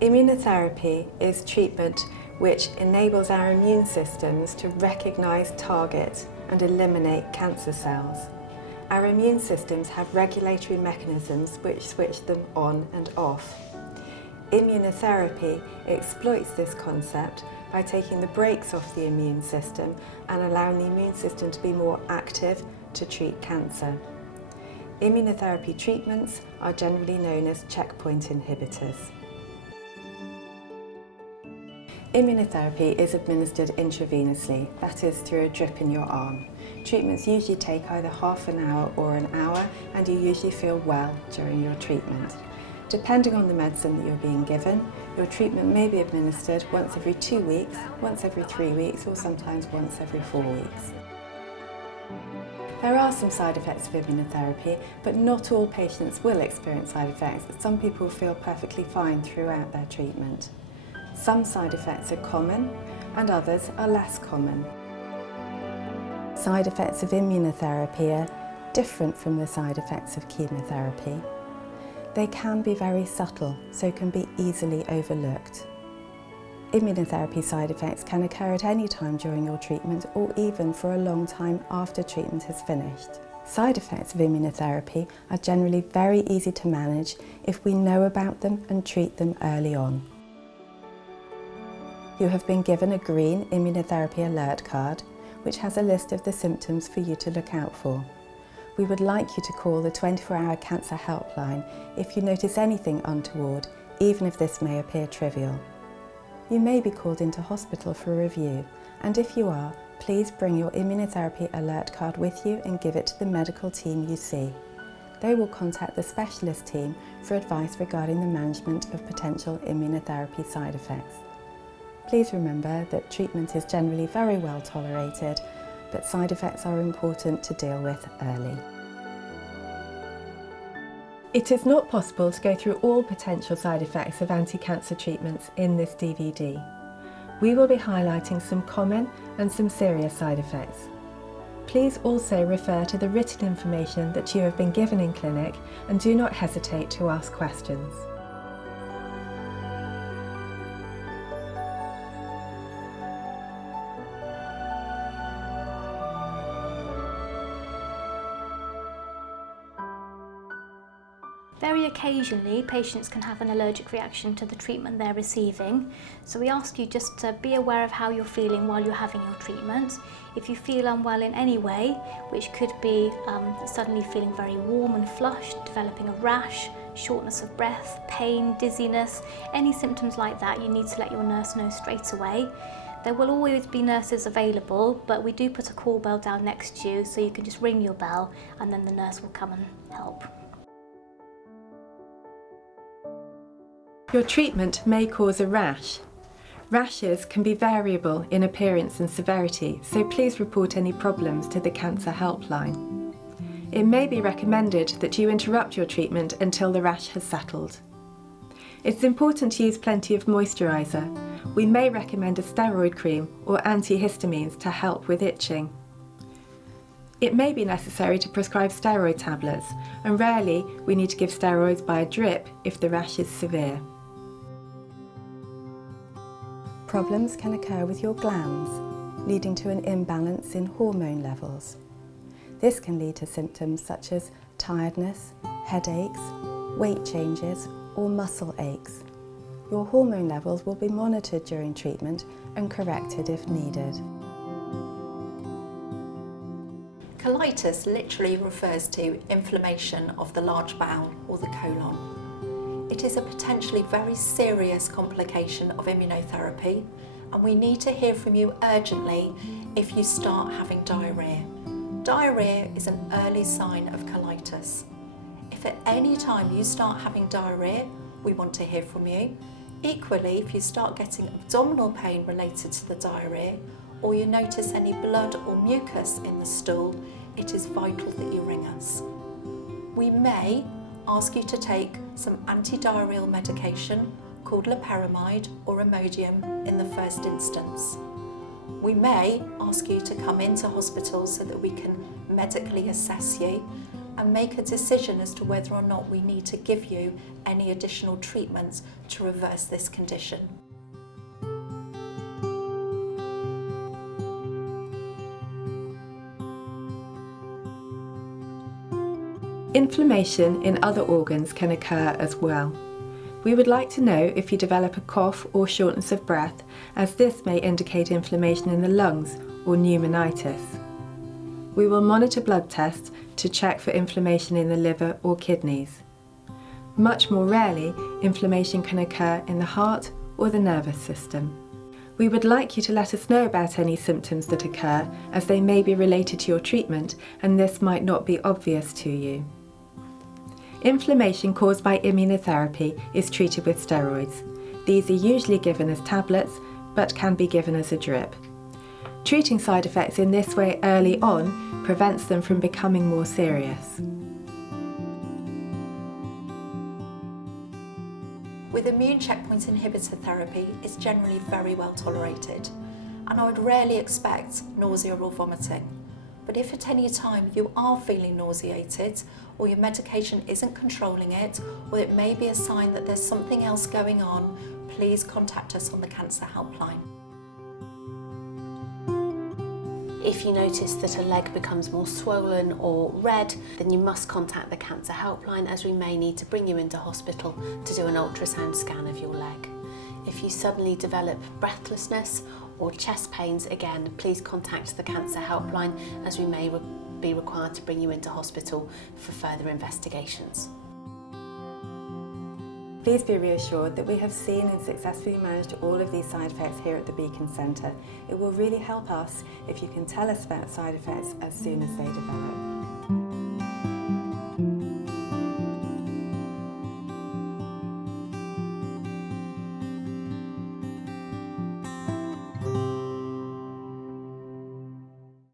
Immunotherapy is treatment which enables our immune systems to recognise, target and eliminate cancer cells. Our immune systems have regulatory mechanisms which switch them on and off. Immunotherapy exploits this concept by taking the brakes off the immune system and allowing the immune system to be more active to treat cancer. Immunotherapy treatments are generally known as checkpoint inhibitors. Immunotherapy is administered intravenously, that is through a drip in your arm. Treatments usually take either half an hour or an hour, and you usually feel well during your treatment. Depending on the medicine that you're being given, your treatment may be administered once every 2 weeks, once every 3 weeks, or sometimes once every 4 weeks. There are some side effects of immunotherapy, but not all patients will experience side effects. Some people feel perfectly fine throughout their treatment. Some side effects are common and others are less common. Side effects of immunotherapy are different from the side effects of chemotherapy. They can be very subtle, so can be easily overlooked. Immunotherapy side effects can occur at any time during your treatment or even for a long time after treatment has finished. Side effects of immunotherapy are generally very easy to manage if we know about them and treat them early on. You have been given a green immunotherapy alert card, which has a list of the symptoms for you to look out for. We would like you to call the 24-hour cancer helpline if you notice anything untoward, even if this may appear trivial. You may be called into hospital for a review, and if you are, please bring your immunotherapy alert card with you and give it to the medical team you see. They will contact the specialist team for advice regarding the management of potential immunotherapy side effects. Please remember that treatment is generally very well tolerated, but side effects are important to deal with early. It is not possible to go through all potential side effects of anti-cancer treatments in this DVD. We will be highlighting some common and some serious side effects. Please also refer to the written information that you have been given in clinic and do not hesitate to ask questions. Very occasionally, patients can have an allergic reaction to the treatment they're receiving, so we ask you just to be aware of how you're feeling while you're having your treatment. If you feel unwell in any way, which could be suddenly feeling very warm and flushed, developing a rash, shortness of breath, pain, dizziness, any symptoms like that, you need to let your nurse know straight away. There will always be nurses available, but we do put a call bell down next to you, so you can just ring your bell and then the nurse will come and help. Your treatment may cause a rash. Rashes can be variable in appearance and severity, so please report any problems to the cancer helpline. It may be recommended that you interrupt your treatment until the rash has settled. It's important to use plenty of moisturiser. We may recommend a steroid cream or antihistamines to help with itching. It may be necessary to prescribe steroid tablets, and rarely we need to give steroids by a drip if the rash is severe. Problems can occur with your glands, leading to an imbalance in hormone levels. This can lead to symptoms such as tiredness, headaches, weight changes, or muscle aches. Your hormone levels will be monitored during treatment and corrected if needed. Colitis literally refers to inflammation of the large bowel or the colon. It is a potentially very serious complication of immunotherapy, and we need to hear from you urgently if you start having diarrhoea. Diarrhoea is an early sign of colitis. If at any time you start having diarrhoea, we want to hear from you. Equally, if you start getting abdominal pain related to the diarrhoea, or you notice any blood or mucus in the stool, it is vital that you ring us. We may ask you to take some antidiarrheal medication called loperamide or Imodium in the first instance. We may ask you to come into hospital so that we can medically assess you and make a decision as to whether or not we need to give you any additional treatments to reverse this condition. Inflammation in other organs can occur as well. We would like to know if you develop a cough or shortness of breath, as this may indicate inflammation in the lungs or pneumonitis. We will monitor blood tests to check for inflammation in the liver or kidneys. Much more rarely, inflammation can occur in the heart or the nervous system. We would like you to let us know about any symptoms that occur, as they may be related to your treatment and this might not be obvious to you. Inflammation caused by immunotherapy is treated with steroids. These are usually given as tablets, but can be given as a drip. Treating side effects in this way early on prevents them from becoming more serious. With immune checkpoint inhibitor therapy, it's generally very well tolerated, and I would rarely expect nausea or vomiting. But if at any time you are feeling nauseated, or your medication isn't controlling it, or it may be a sign that there's something else going on, please contact us on the Cancer Helpline. If you notice that a leg becomes more swollen or red, then you must contact the Cancer Helpline, as we may need to bring you into hospital to do an ultrasound scan of your leg. If you suddenly develop breathlessness or chest pains, again, please contact the Cancer Helpline, as we may be required to bring you into hospital for further investigations. Please be reassured that we have seen and successfully managed all of these side effects here at the Beacon Centre. It will really help us if you can tell us about side effects as soon as they develop.